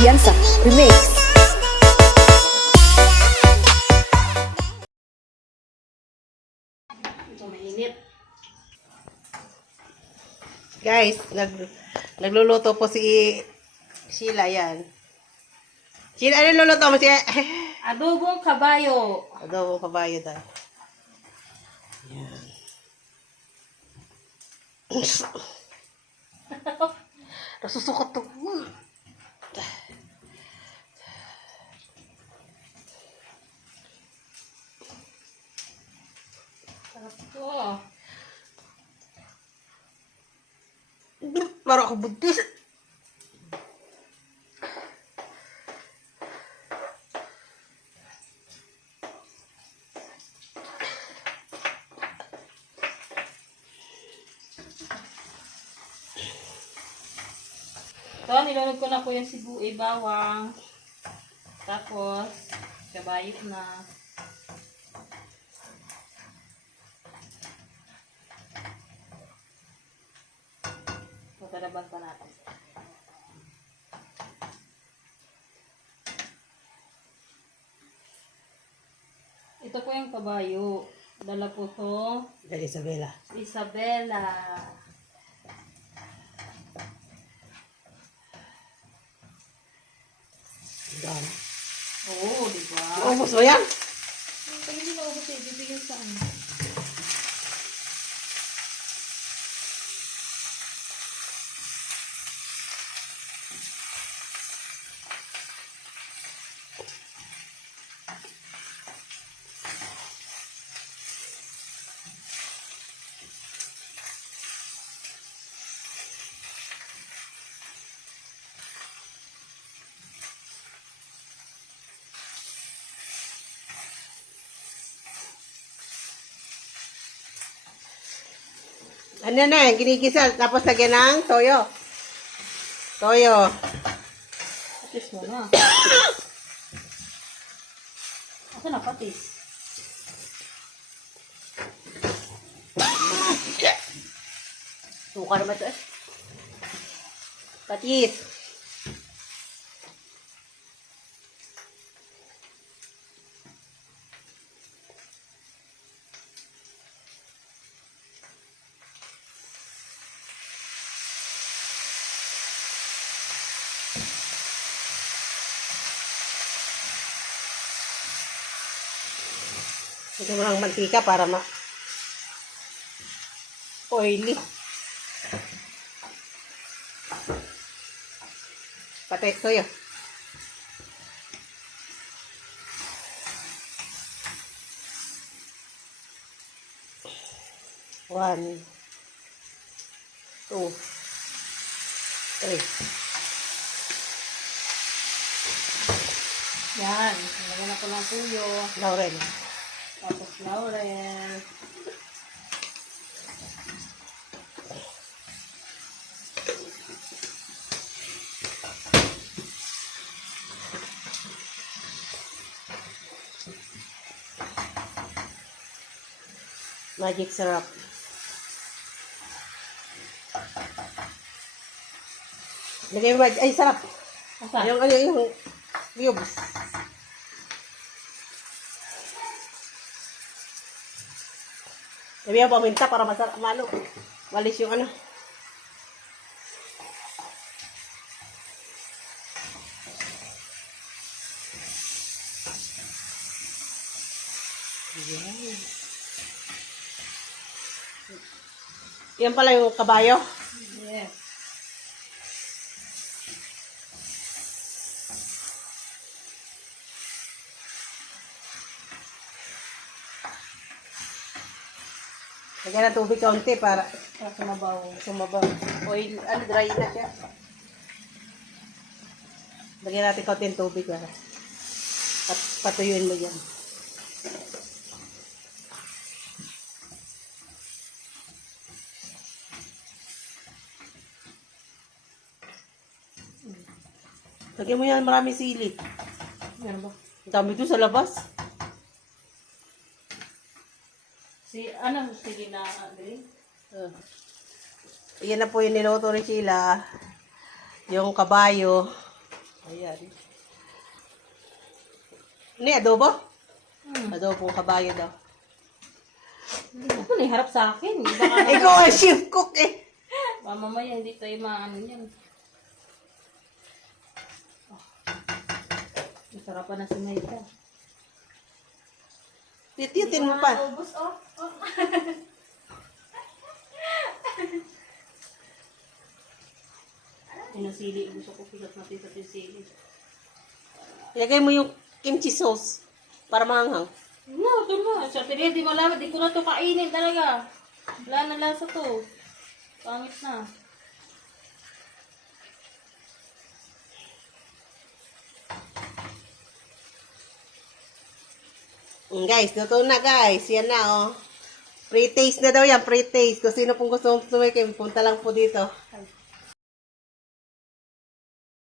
Fianza Remix. Ito mainit. Guys, nagluluto po si Sheila yan. Sheila, ano luluto mo siya? Adobong kabayo. Adobong kabayo daw. Yan. Nasusukat to. Sarap to. Parang ako buntis. Ito, nilunod ko na po yung sibuyas, bawang. Tapos, kabayo na. Patalaban pa natin. Ito po yung kabayo. Dala po to. Dari Isabela. Isabela. Yan. Oo, di ba? Ubus mo yan? Pag hindi na ubos eh, bibigyan sa ano. Ano na, ginigisal. Tapos lagyan ng toyo. Toyo. Patis mo na. Asa na patis? Suka naman ito eh. Patis. Ito mo lang mantika para oily. Patay toyo. One, two, three. Yan. Nilagyan na ko ng tuyo. Laurel. Tapos laurel. Magic syrup. Lagay mo, ay sarap. Asa? Yung cubes. Sabi yung paminta para masarap, walis yung ano. Yan. Yan pala yung kabayo. Yes. Lagyan ng tubig kaunti para Sumabaw. oil, dry na siya. Lagyan natin kaunti ng tubig para patuyuin mo yan. Lagyan mo yan maraming sili. Meron ba? Ang dami doon sa labas. Sige na, Adri? Yan na po yung niluto ni Sheila. Yung kabayo. Ayan. Ano yung adobo? Hmm. Kabayo daw. Hindi ko harap sa akin. Baka Ikaw ang chef cook eh. mamaya hindi tayo maano yan. Masarapan na si Maika. Titiutin mo pa. Ubus, oh. Sinasili. Gusto ko pigat natin sa sili. Ilagay mo yung kimchi sauce para maanghang. No, ito na. Sa tiri, di malaman. Di ko na ito kainin talaga. Wala na lasa to. Pangit na. Guys, luto na guys. Yan na oh. Pre-taste na daw yan, pre-taste. Kung sino pong gusto tumikim, punta lang po dito. Ay.